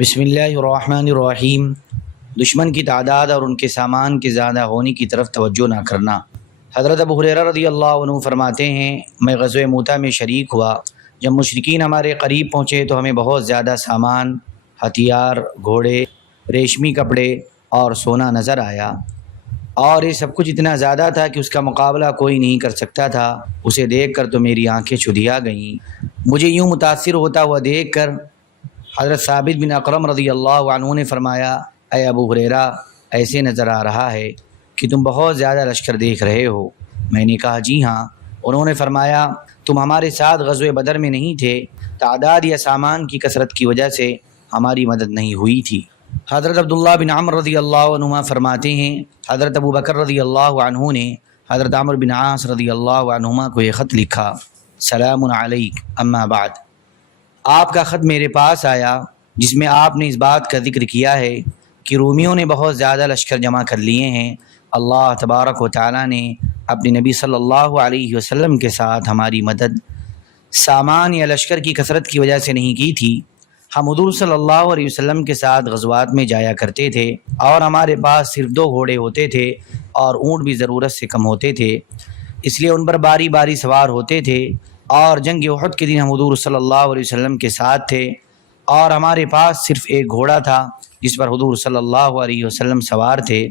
بسم اللہ الرحمن الرحیم۔ دشمن کی تعداد اور ان کے سامان کے زیادہ ہونے کی طرف توجہ نہ کرنا۔ حضرت ابو ہریرہ رضی اللہ عنہ فرماتے ہیں، میں غزوہ موتہ میں شریک ہوا۔ جب مشرکین ہمارے قریب پہنچے تو ہمیں بہت زیادہ سامان، ہتھیار، گھوڑے، ریشمی کپڑے اور سونا نظر آیا، اور یہ سب کچھ اتنا زیادہ تھا کہ اس کا مقابلہ کوئی نہیں کر سکتا تھا۔ اسے دیکھ کر تو میری آنکھیں چدھیا گئیں۔ مجھے یوں متاثر ہوتا ہوا دیکھ کر حضرت ثابت بن اکرم رضی اللہ عنہ نے فرمایا، اے ابو ہریرہ، ایسے نظر آ رہا ہے کہ تم بہت زیادہ لشکر دیکھ رہے ہو۔ میں نے کہا جی ہاں۔ انہوں نے فرمایا، تم ہمارے ساتھ غزوہ بدر میں نہیں تھے، تعداد یا سامان کی کثرت کی وجہ سے ہماری مدد نہیں ہوئی تھی۔ حضرت عبداللہ بن عمر رضی اللہ عنہما فرماتے ہیں، حضرت ابو بکر رضی اللہ عنہ نے حضرت عمرو بن عاص رضی اللہ عنہما کو یہ خط لکھا، سلام علیک اما بعد۔ آپ کا خط میرے پاس آیا جس میں آپ نے اس بات کا ذکر کیا ہے کہ رومیوں نے بہت زیادہ لشکر جمع کر لیے ہیں۔ اللہ تبارک و تعالیٰ نے اپنے نبی صلی اللہ علیہ وسلم کے ساتھ ہماری مدد سامان یا لشکر کی کثرت کی وجہ سے نہیں کی تھی۔ ہم حضور صلی اللہ علیہ وسلم کے ساتھ غزوات میں جایا کرتے تھے، اور ہمارے پاس صرف 2 گھوڑے ہوتے تھے اور اونٹ بھی ضرورت سے کم ہوتے تھے، اس لیے ان پر باری باری سوار ہوتے تھے۔ اور جنگ احد کے دن ہم حضور صلی اللہ علیہ وسلم کے ساتھ تھے، اور ہمارے پاس صرف ایک گھوڑا تھا جس پر حضور صلی اللہ علیہ وسلم سوار تھے۔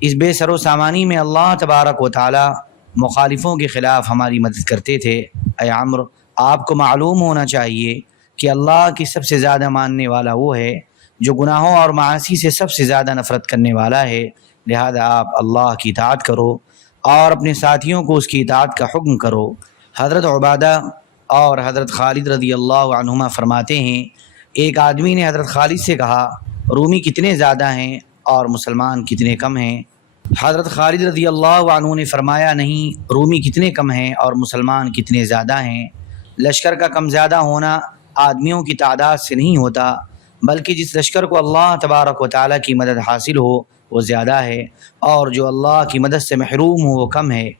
اس بے سر و سامانی میں اللہ تبارک و تعالی مخالفوں کے خلاف ہماری مدد کرتے تھے۔ اے عمرو، آپ کو معلوم ہونا چاہیے کہ اللہ کی سب سے زیادہ ماننے والا وہ ہے جو گناہوں اور معاصی سے سب سے زیادہ نفرت کرنے والا ہے، لہذا آپ اللہ کی اطاعت کرو اور اپنے ساتھیوں کو اس کی اطاعت کا حکم کرو۔ حضرت عبادہ اور حضرت خالد رضی اللہ عنہما فرماتے ہیں، ایک آدمی نے حضرت خالد سے کہا، رومی کتنے زیادہ ہیں اور مسلمان کتنے کم ہیں؟ حضرت خالد رضی اللہ عنہ نے فرمایا، نہیں، رومی کتنے کم ہیں اور مسلمان کتنے زیادہ ہیں۔ لشکر کا کم زیادہ ہونا آدمیوں کی تعداد سے نہیں ہوتا، بلکہ جس لشکر کو اللہ تبارک و تعالیٰ کی مدد حاصل ہو وہ زیادہ ہے، اور جو اللہ کی مدد سے محروم ہو وہ کم ہے۔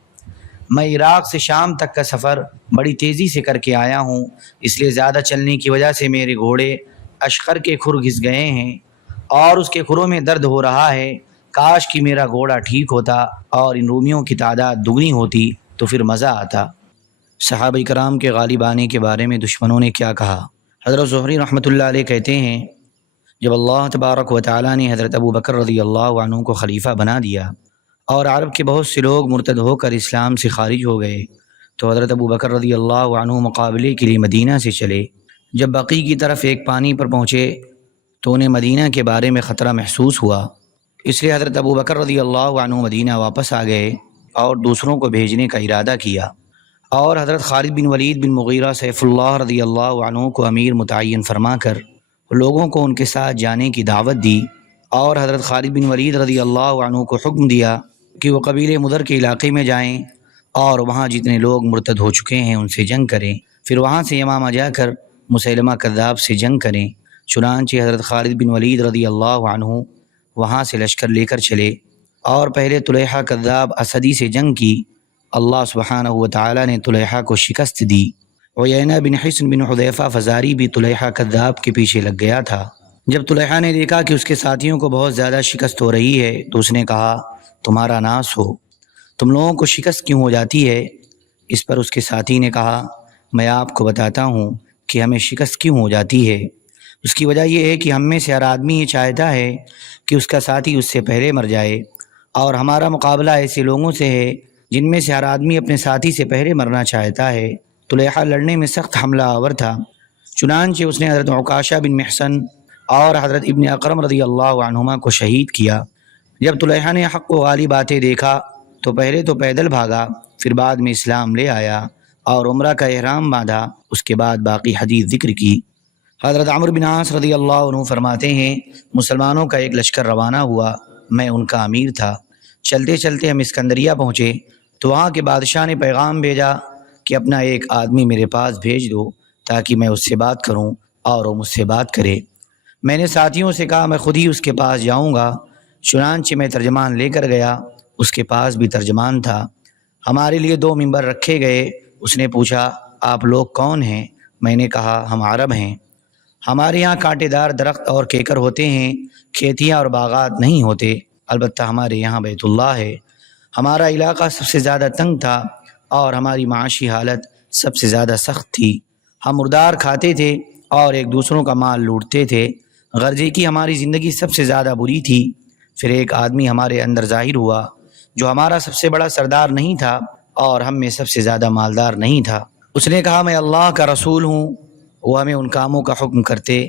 میں عراق سے شام تک کا سفر بڑی تیزی سے کر کے آیا ہوں، اس لیے زیادہ چلنے کی وجہ سے میرے گھوڑے اشخر کے کھر گھس گئے ہیں اور اس کے کھروں میں درد ہو رہا ہے۔ کاش کہ میرا گھوڑا ٹھیک ہوتا اور ان رومیوں کی تعداد دگنی ہوتی تو پھر مزہ آتا۔ صحابہ کرام کے غالب آنے کے بارے میں دشمنوں نے کیا کہا؟ حضرت زہری رحمۃ اللہ علیہ کہتے ہیں، جب اللہ تبارک و تعالیٰ نے حضرت ابو بکر رضی اللہ عنہ کو خلیفہ بنا دیا اور عرب کے بہت سے لوگ مرتد ہو کر اسلام سے خارج ہو گئے، تو حضرت ابو بکر رضی اللہ عنہ مقابلے کے لیے مدینہ سے چلے۔ جب بقیع کی طرف ایک پانی پر پہنچے تو انہیں مدینہ کے بارے میں خطرہ محسوس ہوا، اس لیے حضرت ابو بکر رضی اللہ عنہ مدینہ واپس آ گئے اور دوسروں کو بھیجنے کا ارادہ کیا، اور حضرت خالد بن ولید بن مغیرہ سیف اللہ رضی اللہ عنہ کو امیر متعین فرما کر لوگوں کو ان کے ساتھ جانے کی دعوت دی، اور حضرت خالد بن ولید رضی اللہ عنہ کو حکم دیا کہ وہ قبیلے مدر کے علاقے میں جائیں اور وہاں جتنے لوگ مرتد ہو چکے ہیں ان سے جنگ کریں، پھر وہاں سے یمامہ جا کر مسیلمہ کذاب سے جنگ کریں۔ چنانچہ حضرت خالد بن ولید رضی اللہ عنہ وہاں سے لشکر لے کر چلے اور پہلے طلیحہ کذاب اسدی سے جنگ کی۔ اللہ سبحانہ و تعالی نے طلیحہ کو شکست دی۔ عیینہ بن حصن بن حذیفہ فزاری بھی طلیحہ کذاب کے پیچھے لگ گیا تھا۔ جب طلیحہ نے دیکھا کہ اس کے ساتھیوں کو بہت زیادہ شکست ہو رہی ہے تو اس نے کہا، تمہارا ناس ہو، تم لوگوں کو شکست کیوں ہو جاتی ہے؟ اس پر اس کے ساتھی نے کہا، میں آپ کو بتاتا ہوں کہ ہمیں شکست کیوں ہو جاتی ہے۔ اس کی وجہ یہ ہے کہ ہم میں سے ہر آدمی یہ چاہتا ہے کہ اس کا ساتھی اس سے پہلے مر جائے، اور ہمارا مقابلہ ایسے لوگوں سے ہے جن میں سے ہر آدمی اپنے ساتھی سے پہلے مرنا چاہتا ہے۔ طلیحہ لڑنے میں سخت حملہ آور تھا، چنانچہ اس نے حضرت عکاشہ بن محصن اور حضرت ابن اکرم رضی اللہ عنہما کو شہید کیا۔ جب طلیحہ نے حق و غالب آتے دیکھا تو پہلے تو پیدل بھاگا، پھر بعد میں اسلام لے آیا اور عمرہ کا احرام باندھا۔ اس کے بعد باقی حدیث ذکر کی۔ حضرت عمرو بن عاص رضی اللہ عنہ فرماتے ہیں، مسلمانوں کا ایک لشکر روانہ ہوا، میں ان کا امیر تھا۔ چلتے چلتے ہم اسکندریہ پہنچے تو وہاں کے بادشاہ نے پیغام بھیجا کہ اپنا ایک آدمی میرے پاس بھیج دو تاکہ میں اس سے بات کروں اور وہ مجھ سے بات کرے۔ میں نے ساتھیوں سے کہا میں خود ہی اس کے پاس جاؤں گا، چنانچہ میں ترجمان لے کر گیا۔ اس کے پاس بھی ترجمان تھا۔ ہمارے لیے 2 ممبر رکھے گئے۔ اس نے پوچھا، آپ لوگ کون ہیں؟ میں نے کہا، ہم عرب ہیں۔ ہمارے یہاں کانٹے دار درخت اور کیکر ہوتے ہیں، کھیتیاں اور باغات نہیں ہوتے، البتہ ہمارے یہاں بیت اللہ ہے۔ ہمارا علاقہ سب سے زیادہ تنگ تھا اور ہماری معاشی حالت سب سے زیادہ سخت تھی۔ ہم مردار کھاتے تھے اور ایک دوسروں کا مال لوٹتے تھے۔ غرضے کی ہماری زندگی سب سے زیادہ بری تھی۔ پھر ایک آدمی ہمارے اندر ظاہر ہوا جو ہمارا سب سے بڑا سردار نہیں تھا اور ہم میں سب سے زیادہ مالدار نہیں تھا۔ اس نے کہا میں اللہ کا رسول ہوں۔ وہ ہمیں ان کاموں کا حکم کرتے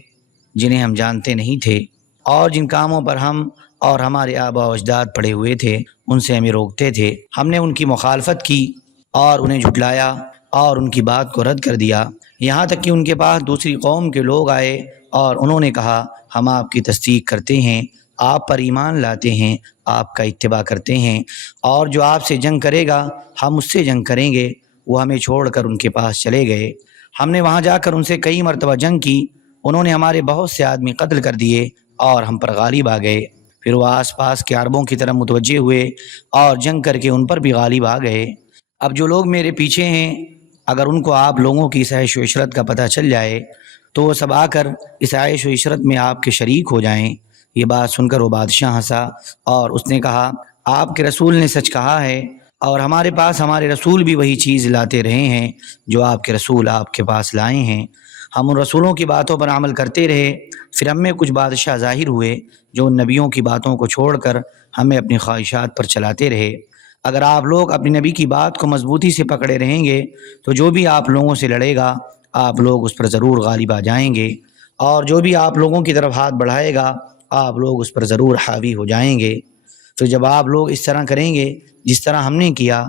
جنہیں ہم جانتے نہیں تھے، اور جن کاموں پر ہم اور ہمارے آبا و اجداد پڑے ہوئے تھے ان سے ہمیں روکتے تھے۔ ہم نے ان کی مخالفت کی اور انہیں جھٹلایا اور ان کی بات کو رد کر دیا، یہاں تک کہ ان کے پاس دوسری قوم کے لوگ آئے اور انہوں نے کہا ہم آپ کی تصدیق کرتے ہیں، آپ پر ایمان لاتے ہیں، آپ کا اتباع کرتے ہیں، اور جو آپ سے جنگ کرے گا ہم اس سے جنگ کریں گے۔ وہ ہمیں چھوڑ کر ان کے پاس چلے گئے۔ ہم نے وہاں جا کر ان سے کئی مرتبہ جنگ کی، انہوں نے ہمارے بہت سے آدمی قتل کر دیے اور ہم پر غالب آ گئے۔ پھر وہ آس پاس کے عربوں کی طرف متوجہ ہوئے اور جنگ کر کے ان پر بھی غالب آ گئے۔ اب جو لوگ میرے پیچھے ہیں، اگر ان کو آپ لوگوں کی اس عیش و عشرت کا پتہ چل جائے تو وہ سب آ کر اس عیش و عشرت میں آپ کے شریک ہو جائیں۔ یہ بات سن کر وہ بادشاہ ہنسا اور اس نے کہا آپ کے رسول نے سچ کہا ہے، اور ہمارے پاس ہمارے رسول بھی وہی چیز لاتے رہے ہیں جو آپ کے رسول آپ کے پاس لائے ہیں۔ ہم ان رسولوں کی باتوں پر عمل کرتے رہے۔ پھر ہم میں کچھ بادشاہ ظاہر ہوئے جو ان نبیوں کی باتوں کو چھوڑ کر ہمیں اپنی خواہشات پر چلاتے رہے۔ اگر آپ لوگ اپنی نبی کی بات کو مضبوطی سے پکڑے رہیں گے تو جو بھی آپ لوگوں سے لڑے گا آپ لوگ اس پر ضرور غالب آ جائیں گے، اور جو بھی آپ لوگوں کی طرف ہاتھ بڑھائے گا آپ لوگ اس پر ضرور حاوی ہو جائیں گے۔ تو جب آپ لوگ اس طرح کریں گے جس طرح ہم نے کیا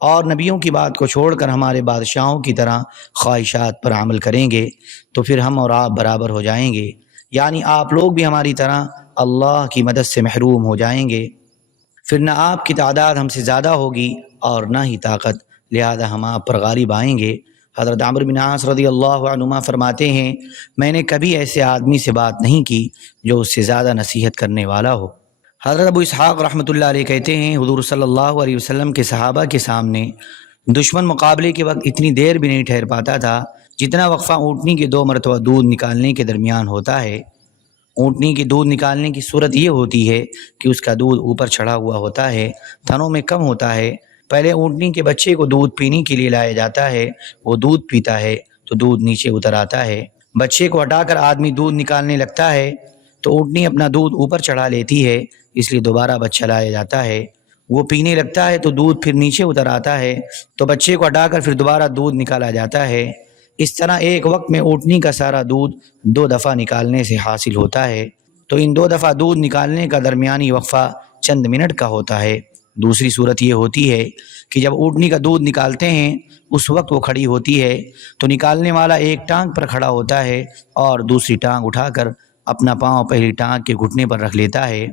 اور نبیوں کی بات کو چھوڑ کر ہمارے بادشاہوں کی طرح خواہشات پر عمل کریں گے تو پھر ہم اور آپ برابر ہو جائیں گے، یعنی آپ لوگ بھی ہماری طرح اللہ کی مدد سے محروم ہو جائیں گے۔ پھر نہ آپ کی تعداد ہم سے زیادہ ہوگی اور نہ ہی طاقت، لہذا ہم آپ پر غالب آئیں گے۔ حضرت عمرو بن عاص رضی اللہ عنہما فرماتے ہیں میں نے کبھی ایسے آدمی سے بات نہیں کی جو اس سے زیادہ نصیحت کرنے والا ہو۔ حضرت ابو اسحاق رحمۃ اللہ علیہ کہتے ہیں حضور صلی اللہ علیہ وسلم کے صحابہ کے سامنے دشمن مقابلے کے وقت اتنی دیر بھی نہیں ٹھہر پاتا تھا جتنا وقفہ اونٹنی کے 2 مرتبہ دودھ نکالنے کے درمیان ہوتا ہے۔ اونٹنی کی دودھ نکالنے کی صورت یہ ہوتی ہے کہ اس کا دودھ اوپر چڑھا ہوا ہوتا ہے، تھنوں میں کم ہوتا ہے۔ پہلے اونٹنی کے بچے کو دودھ پینے کے لیے لایا جاتا ہے، وہ دودھ پیتا ہے تو دودھ نیچے اتر آتا ہے۔ بچے کو ہٹا کر آدمی دودھ نکالنے لگتا ہے تو اونٹنی اپنا دودھ اوپر چڑھا لیتی ہے، اس لیے دوبارہ بچہ لایا جاتا ہے۔ وہ پینے لگتا ہے تو دودھ پھر نیچے اتر آتا ہے، تو بچے کو ہٹا کر پھر دوبارہ دودھ نکالا جاتا ہے۔ اس طرح ایک وقت میں اونٹنی کا سارا دودھ 2 دفعہ نکالنے سے حاصل ہوتا ہے، تو ان 2 دفعہ دودھ نکالنے کا درمیانی وقفہ چند منٹ کا ہوتا ہے۔ دوسری صورت یہ ہوتی ہے کہ جب اونٹنی کا دودھ نکالتے ہیں اس وقت وہ کھڑی ہوتی ہے تو نکالنے والا ایک ٹانگ پر کھڑا ہوتا ہے اور دوسری ٹانگ اٹھا کر اپنا پاؤں پہلی ٹانگ کے گھٹنے پر رکھ لیتا ہے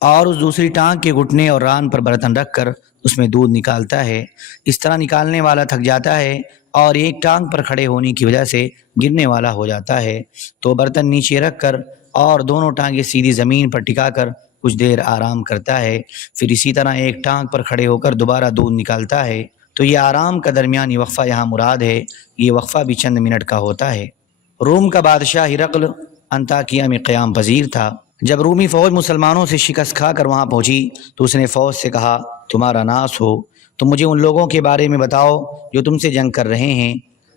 اور اس دوسری ٹانگ کے گھٹنے اور ران پر برتن رکھ کر اس میں دودھ نکالتا ہے۔ اس طرح نکالنے والا تھک جاتا ہے اور ایک ٹانگ پر کھڑے ہونے کی وجہ سے گرنے والا ہو جاتا ہے، تو برتن نیچے رکھ کر اور دونوں ٹانگیں سیدھی زمین پر ٹکا کر کچھ دیر آرام کرتا ہے، پھر اسی طرح ایک ٹانگ پر کھڑے ہو کر دوبارہ دودھ نکالتا ہے۔ تو یہ آرام کا درمیانی وقفہ یہاں مراد ہے، یہ وقفہ بھی چند منٹ کا ہوتا ہے۔ روم کا بادشاہ ہرقل انطاکیہ میں قیام پذیر تھا۔ جب رومی فوج مسلمانوں سے شکست کھا کر وہاں پہنچی تو اس نے فوج سے کہا تمہارا ناس ہو، تم مجھے ان لوگوں کے بارے میں بتاؤ جو تم سے جنگ کر رہے ہیں،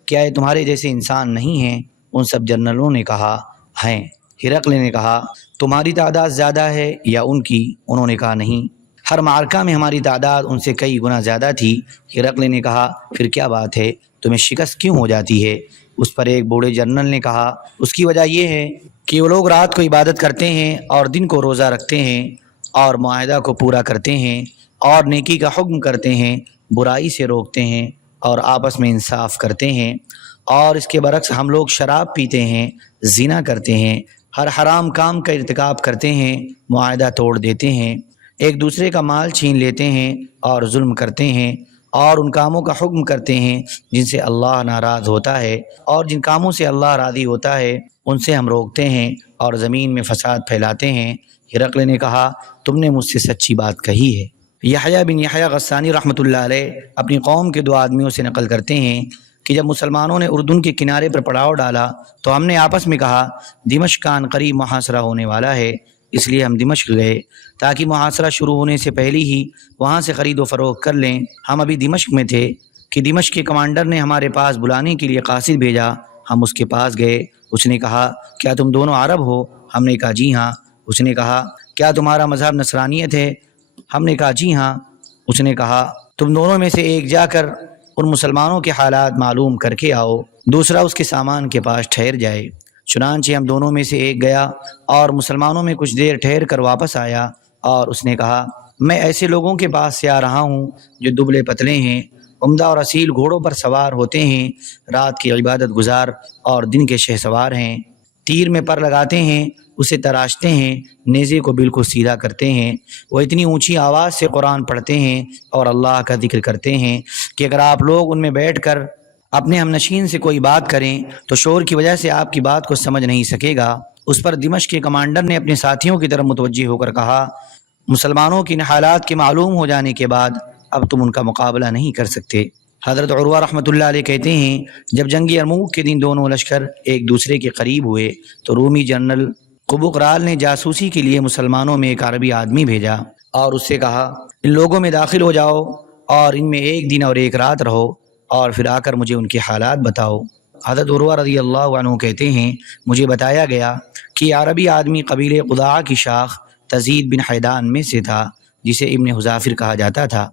کیا یہ تمہارے جیسے انسان نہیں ہیں؟ ان سب جنرلوں نے کہا ہیں۔ ہرقل نے کہا تمہاری تعداد زیادہ ہے یا ان کی؟ انہوں نے کہا نہیں، ہر معرکہ میں ہماری تعداد ان سے کئی گنا زیادہ تھی۔ ہرقل نے کہا پھر کیا بات ہے، تمہیں شکست کیوں ہو جاتی ہے؟ اس پر ایک بوڑھے جنرل نے کہا اس کی وجہ یہ ہے کہ وہ لوگ رات کو عبادت کرتے ہیں اور دن کو روزہ رکھتے ہیں اور معاہدہ کو پورا کرتے ہیں اور نیکی کا حکم کرتے ہیں، برائی سے روکتے ہیں اور آپس میں انصاف کرتے ہیں، اور اس کے برعکس ہم لوگ شراب پیتے ہیں، زنا کرتے ہیں، ہر حرام کام کا ارتکاب کرتے ہیں، معاہدہ توڑ دیتے ہیں، ایک دوسرے کا مال چھین لیتے ہیں اور ظلم کرتے ہیں، اور ان کاموں کا حکم کرتے ہیں جن سے اللہ ناراض ہوتا ہے، اور جن کاموں سے اللہ راضی ہوتا ہے ان سے ہم روکتے ہیں اور زمین میں فساد پھیلاتے ہیں۔ ہرقل نے کہا تم نے مجھ سے سچی بات کہی ہے۔ یحییٰ بن یحییٰ غسانی رحمۃ اللہ علیہ اپنی قوم کے 2 آدمیوں سے نقل کرتے ہیں کہ جب مسلمانوں نے اردن کے کنارے پر پڑاؤ ڈالا تو ہم نے آپس میں کہا دمشق کا عنقریب محاصرہ ہونے والا ہے، اس لیے ہم دمشق گئے تاکہ محاصرہ شروع ہونے سے پہلے ہی وہاں سے خرید و فروخت کر لیں۔ ہم ابھی دمشق میں تھے کہ دمشق کے کمانڈر نے ہمارے پاس بلانے کے لیے قاصد بھیجا۔ ہم اس کے پاس گئے، اس نے کہا کیا تم دونوں عرب ہو؟ ہم نے کہا جی ہاں۔ اس نے کہا کیا تمہارا مذہب نصرانیت ہے؟ ہم نے کہا جی ہاں۔ اس نے کہا تم دونوں میں سے ایک جا کر ان مسلمانوں کے حالات معلوم کر کے آؤ، دوسرا اس کے سامان کے پاس ٹھہر جائے۔ چنانچہ ہم دونوں میں سے ایک گیا اور مسلمانوں میں کچھ دیر ٹھہر کر واپس آیا، اور اس نے کہا میں ایسے لوگوں کے پاس سے آ رہا ہوں جو دبلے پتلے ہیں، عمدہ اور اصیل گھوڑوں پر سوار ہوتے ہیں، رات کی عبادت گزار اور دن کے شہ سوار ہیں، تیر میں پر لگاتے ہیں، اسے تراشتے ہیں، نیزے کو بالکل سیدھا کرتے ہیں، وہ اتنی اونچی آواز سے قرآن پڑھتے ہیں اور اللہ کا ذکر کرتے ہیں کہ اگر آپ لوگ ان میں بیٹھ کر اپنے ہمنشین سے کوئی بات کریں تو شور کی وجہ سے آپ کی بات کو سمجھ نہیں سکے گا۔ اس پر دمشق کے کمانڈر نے اپنے ساتھیوں کی طرف متوجہ ہو کر کہا مسلمانوں کی حالات کے معلوم ہو جانے کے بعد اب تم ان کا مقابلہ نہیں کر سکتے۔ حضرت عروہ رحمۃ اللہ علیہ کہتے ہیں جب جنگ یرموک کے دن دونوں لشکر ایک دوسرے کے قریب ہوئے تو رومی جنرل قبقرال نے جاسوسی کے لیے مسلمانوں میں ایک عربی آدمی بھیجا اور اس سے کہا ان لوگوں میں داخل ہو جاؤ اور ان میں ایک دن اور ایک رات رہو اور پھر آ کر مجھے ان کے حالات بتاؤ۔ حضرت عروہ رضی اللہ عنہ کہتے ہیں مجھے بتایا گیا کہ یہ عربی آدمی قبیلے قداع کی شاخ تزید بن حیدان میں سے تھا جسے ابن حذافر کہا جاتا تھا۔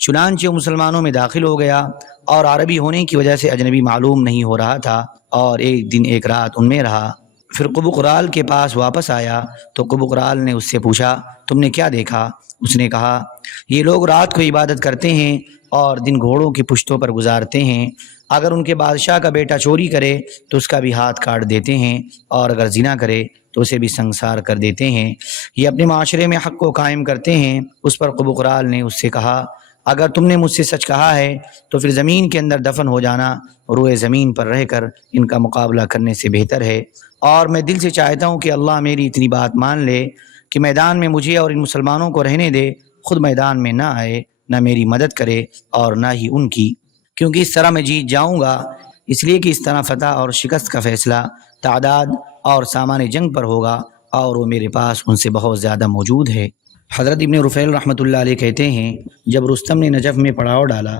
چنانچہ مسلمانوں میں داخل ہو گیا اور عربی ہونے کی وجہ سے اجنبی معلوم نہیں ہو رہا تھا اور ایک دن ایک رات ان میں رہا۔ پھر قبقرال کے پاس واپس آیا تو قبقرال نے اس سے پوچھا تم نے کیا دیکھا؟ اس نے کہا یہ لوگ رات کو عبادت کرتے ہیں اور دن گھوڑوں کی پشتوں پر گزارتے ہیں، اگر ان کے بادشاہ کا بیٹا چوری کرے تو اس کا بھی ہاتھ کاٹ دیتے ہیں اور اگر زنا کرے تو اسے بھی سنگسار کر دیتے ہیں، یہ اپنے معاشرے میں حق کو قائم کرتے ہیں۔ اس پر قبقرال نے اس سے کہا اگر تم نے مجھ سے سچ کہا ہے تو پھر زمین کے اندر دفن ہو جانا روئے زمین پر رہ کر ان کا مقابلہ کرنے سے بہتر ہے، اور میں دل سے چاہتا ہوں کہ اللہ میری اتنی بات مان لے کہ میدان میں مجھے اور ان مسلمانوں کو رہنے دے، خود میدان میں نہ آئے، نہ میری مدد کرے اور نہ ہی ان کی، کیونکہ اس طرح میں جیت جاؤں گا، اس لیے کہ اس طرح فتح اور شکست کا فیصلہ تعداد اور سامان جنگ پر ہوگا اور وہ میرے پاس ان سے بہت زیادہ موجود ہے۔ حضرت ابن رفیل رحمۃ اللہ علیہ کہتے ہیں جب رستم نے نجف میں پڑاؤ ڈالا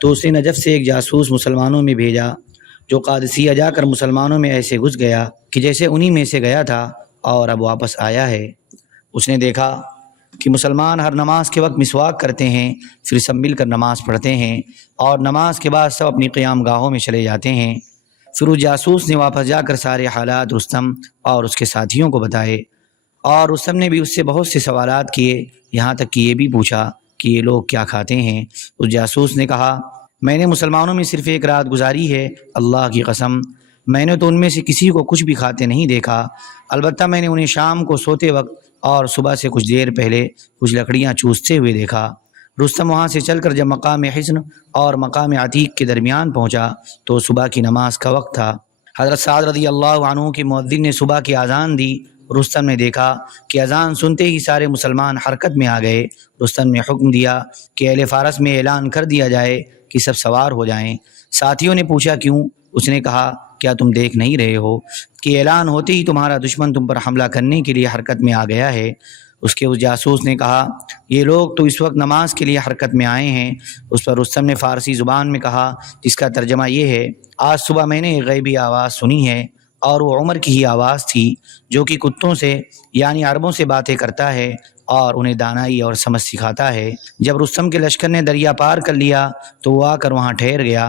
تو اس نے نجف سے ایک جاسوس مسلمانوں میں بھیجا جو قادسیہ جا کر مسلمانوں میں ایسے گھس گیا کہ جیسے انہی میں سے گیا تھا اور اب واپس آیا ہے۔ اس نے دیکھا کہ مسلمان ہر نماز کے وقت مسواک کرتے ہیں، پھر سب مل کر نماز پڑھتے ہیں اور نماز کے بعد سب اپنی قیام گاہوں میں چلے جاتے ہیں۔ پھر اس جاسوس نے واپس جا کر سارے حالات رستم اور اس کے ساتھیوں کو بتائے، اور رستم نے بھی اس سے بہت سے سوالات کیے، یہاں تک کہ یہ بھی پوچھا کہ یہ لوگ کیا کھاتے ہیں۔ اس جاسوس نے کہا میں نے مسلمانوں میں صرف ایک رات گزاری ہے، اللہ کی قسم میں نے تو ان میں سے کسی کو کچھ بھی کھاتے نہیں دیکھا، البتہ میں نے انہیں شام کو سوتے وقت اور صبح سے کچھ دیر پہلے کچھ لکڑیاں چوستے ہوئے دیکھا۔ رستم وہاں سے چل کر جب مقام حصن اور مقام عتیق کے درمیان پہنچا تو صبح کی نماز کا وقت تھا۔ حضرت سعد رضی اللہ عنہ کے مؤذن نے صبح کی اذان دی۔ رستم نے دیکھا کہ اذان سنتے ہی سارے مسلمان حرکت میں آ گئے۔ رستم نے حکم دیا کہ اہل فارس میں اعلان کر دیا جائے کہ سب سوار ہو جائیں۔ ساتھیوں نے پوچھا کیوں؟ اس نے کہا کیا تم دیکھ نہیں رہے ہو کہ اعلان ہوتے ہی تمہارا دشمن تم پر حملہ کرنے کے لیے حرکت میں آ گیا ہے؟ اس جاسوس نے کہا یہ لوگ تو اس وقت نماز کے لیے حرکت میں آئے ہیں۔ اس پر رستم نے فارسی زبان میں کہا جس کا ترجمہ یہ ہے آج صبح میں نے ایک غیبی آواز سنی ہے اور وہ عمر کی ہی آواز تھی جو کہ کتوں سے یعنی عربوں سے باتیں کرتا ہے اور انہیں دانائی اور سمجھ سکھاتا ہے۔ جب رستم کے لشکر نے دریا پار کر لیا تو وہ آ کر وہاں ٹھہر گیا۔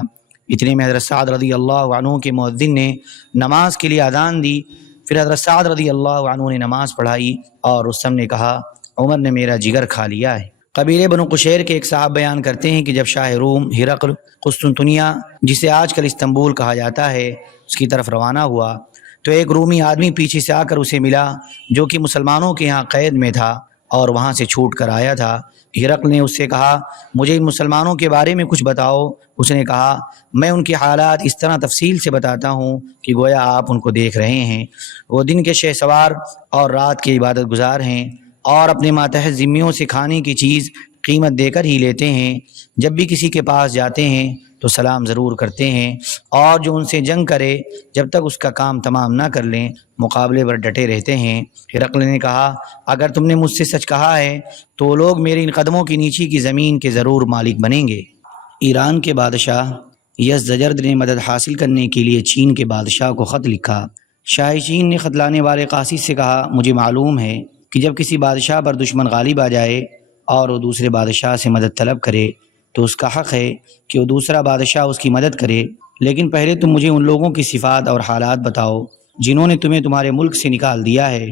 اتنے میں حضرت سعد رضی اللہ عنہ کے مؤذن نے نماز کے لیے اذان دی۔ پھر حضرت سعد رضی اللہ عنہ نے نماز پڑھائی اور رستم نے کہا عمر نے میرا جگر کھا لیا ہے۔ قبیلے بنو قشیر کے ایک صاحب بیان کرتے ہیں کہ جب شاہ روم ہرقل قسطنطنیہ جسے آج کل استنبول کہا جاتا ہے اس کی طرف روانہ ہوا تو ایک رومی آدمی پیچھے سے آ کر اسے ملا جو کہ مسلمانوں کے یہاں قید میں تھا اور وہاں سے چھوٹ کر آیا تھا۔ ہرقل نے اس سے کہا مجھے ان مسلمانوں کے بارے میں کچھ بتاؤ۔ اس نے کہا میں ان کے حالات اس طرح تفصیل سے بتاتا ہوں کہ گویا آپ ان کو دیکھ رہے ہیں۔ وہ دن کے شہسوار اور رات کے عبادت گزار ہیں اور اپنے ماتحت ذمیوں سے کھانے کی چیز قیمت دے کر ہی لیتے ہیں۔ جب بھی کسی کے پاس جاتے ہیں تو سلام ضرور کرتے ہیں، اور جو ان سے جنگ کرے جب تک اس کا کام تمام نہ کر لیں مقابلے پر ڈٹے رہتے ہیں۔ ہرقل نے کہا اگر تم نے مجھ سے سچ کہا ہے تو وہ لوگ میرے ان قدموں کے نیچے کی زمین کے ضرور مالک بنیں گے۔ ایران کے بادشاہ یزدجرد نے مدد حاصل کرنے کے لیے چین کے بادشاہ کو خط لکھا۔ شاہ چین نے خط لانے والے قاصد سے کہا مجھے معلوم ہے کہ جب کسی بادشاہ پر دشمن غالب آ جائے اور وہ دوسرے بادشاہ سے مدد طلب کرے تو اس کا حق ہے کہ وہ دوسرا بادشاہ اس کی مدد کرے، لیکن پہلے تم مجھے ان لوگوں کی صفات اور حالات بتاؤ جنہوں نے تمہیں تمہارے ملک سے نکال دیا ہے،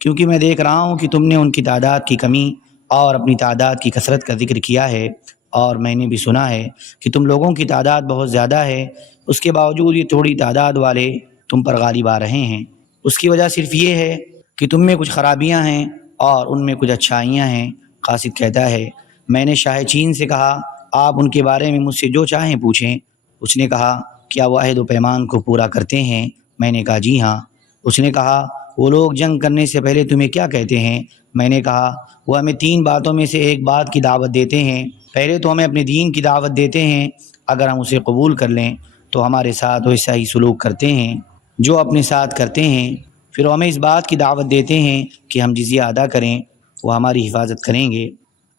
کیونکہ میں دیکھ رہا ہوں کہ تم نے ان کی تعداد کی کمی اور اپنی تعداد کی کثرت کا ذکر کیا ہے، اور میں نے بھی سنا ہے کہ تم لوگوں کی تعداد بہت زیادہ ہے، اس کے باوجود یہ تھوڑی تعداد والے تم پر غالب آ رہے ہیں۔ اس کی وجہ صرف یہ ہے کہ تم میں کچھ خرابیاں ہیں اور ان میں کچھ اچھائیاں ہیں۔ قاصد کہتا ہے میں نے شاہ چین سے کہا آپ ان کے بارے میں مجھ سے جو چاہیں پوچھیں۔ اس نے کہا کیا وہ عہد و پیمان کو پورا کرتے ہیں؟ میں نے کہا جی ہاں۔ اس نے کہا وہ لوگ جنگ کرنے سے پہلے تمہیں کیا کہتے ہیں؟ میں نے کہا وہ ہمیں 3 باتوں میں سے ایک بات کی دعوت دیتے ہیں۔ پہلے تو ہمیں اپنے دین کی دعوت دیتے ہیں، اگر ہم اسے قبول کر لیں تو ہمارے ساتھ ویسا ہی سلوک کرتے ہیں جو اپنے ساتھ کرتے ہیں۔ پھر وہ ہمیں اس بات کی دعوت دیتے ہیں کہ ہم جزیہ ادا کریں، وہ ہماری حفاظت کریں گے۔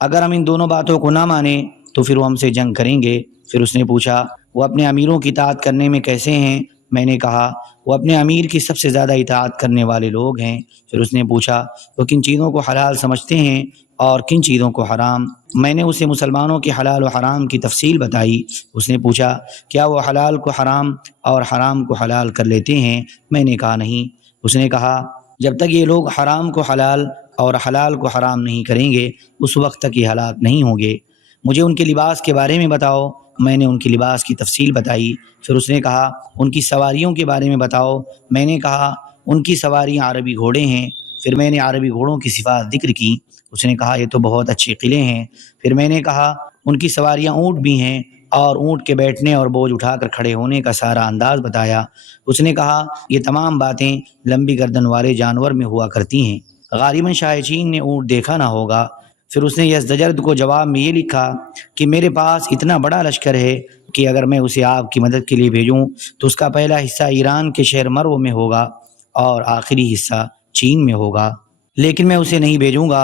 اگر ہم ان دونوں باتوں کو نہ مانیں تو پھر وہ ہم سے جنگ کریں گے۔ پھر اس نے پوچھا وہ اپنے امیروں کی اطاعت کرنے میں کیسے ہیں؟ میں نے کہا وہ اپنے امیر کی سب سے زیادہ اطاعت کرنے والے لوگ ہیں۔ پھر اس نے پوچھا وہ کن چیزوں کو حلال سمجھتے ہیں اور کن چیزوں کو حرام؟ میں نے اسے مسلمانوں کے حلال و حرام کی تفصیل بتائی۔ اس نے پوچھا کیا وہ حلال کو حرام اور حرام کو حلال کر لیتے ہیں؟ میں نے کہا نہیں۔ اس نے کہا جب تک یہ لوگ حرام کو حلال اور حلال کو حرام نہیں کریں گے اس وقت تک یہ حالات نہیں ہوں گے۔ مجھے ان کے لباس کے بارے میں بتاؤ۔ میں نے ان کے لباس کی تفصیل بتائی۔ پھر اس نے کہا ان کی سواریوں کے بارے میں بتاؤ۔ میں نے کہا ان کی سواریاں عربی گھوڑے ہیں۔ پھر میں نے عربی گھوڑوں کی صفات ذکر کی۔ اس نے کہا یہ تو بہت اچھے قلعے ہیں۔ پھر میں نے کہا ان کی سواریاں اونٹ بھی ہیں، اور اونٹ کے بیٹھنے اور بوجھ اٹھا کر کھڑے ہونے کا سارا انداز بتایا۔ اس نے کہا یہ تمام باتیں لمبی گردن والے جانور میں ہوا کرتی ہیں۔ غالباً شاہ چین نے اونٹ دیکھا نہ ہوگا۔ پھر اس نے یزدجرد کو جواب میں یہ لکھا کہ میرے پاس اتنا بڑا لشکر ہے کہ اگر میں اسے آپ کی مدد کے لیے بھیجوں تو اس کا پہلا حصہ ایران کے شہر مرو میں ہوگا اور آخری حصہ چین میں ہوگا، لیکن میں اسے نہیں بھیجوں گا،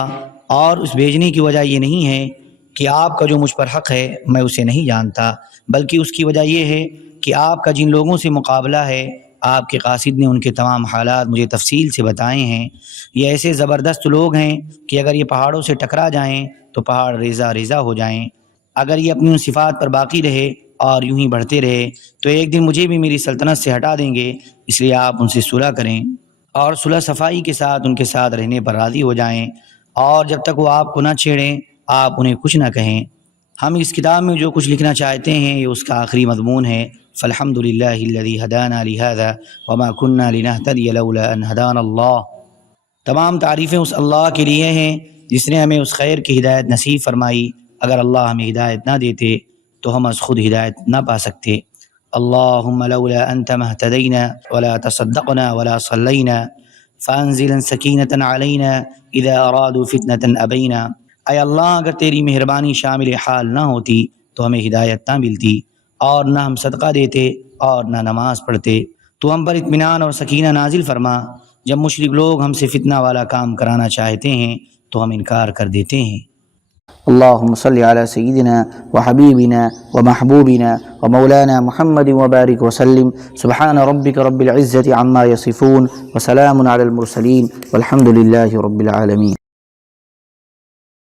اور اس بھیجنے کی وجہ یہ نہیں ہے کہ آپ کا جو مجھ پر حق ہے میں اسے نہیں جانتا، بلکہ اس کی وجہ یہ ہے کہ آپ کا جن لوگوں سے مقابلہ ہے آپ کے قاصد نے ان کے تمام حالات مجھے تفصیل سے بتائے ہیں۔ یہ ایسے زبردست لوگ ہیں کہ اگر یہ پہاڑوں سے ٹکرا جائیں تو پہاڑ ریزہ ریزہ ہو جائیں۔ اگر یہ اپنی ان صفات پر باقی رہے اور یوں ہی بڑھتے رہے تو ایک دن مجھے بھی میری سلطنت سے ہٹا دیں گے، اس لیے آپ ان سے صلح کریں اور صلح صفائی کے ساتھ ان کے ساتھ رہنے پر راضی ہو جائیں، اور جب تک وہ آپ کو نہ چھیڑیں آپ انہیں کچھ نہ کہیں۔ ہم اس کتاب میں جو کچھ لکھنا چاہتے ہیں یہ اس کا آخری مضمون ہے۔ فالحمد للہ الذی ہدانا لہذا وما کنا لنہتدی لولا ان ہدانا اللہ۔ تمام تعریفیں اس اللہ کے لیے ہیں جس نے ہمیں اس خیر کی ہدایت نصیب فرمائی۔ اگر اللہ ہمیں ہدایت نہ دیتے تو ہم از خود ہدایت نہ پا سکتے۔ اللہم لولا انت مہتدینا ولا تصدقنا ولا صلینا فانزلا سکینة علینا اذا ارادوا فتنة ابینا۔ اے اللہ اگر تیری مہربانی شامل حال نہ ہوتی تو ہمیں ہدایت نہ ملتی، اور نہ ہم صدقہ دیتے اور نہ نماز پڑھتے۔ تو ہم پر اطمینان اور سکینہ نازل فرما۔ جب مشرک لوگ ہم سے فتنہ والا کام کرانا چاہتے ہیں تو ہم انکار کر دیتے ہیں۔ اللہم صلی علی سیدنا وحبیبنا ومحبوبنا ومولانا محمد وبارک وسلم۔ سبحان ربک رب العزة عما یصفون وسلام علی المرسلین والحمد للہ رب العالمین۔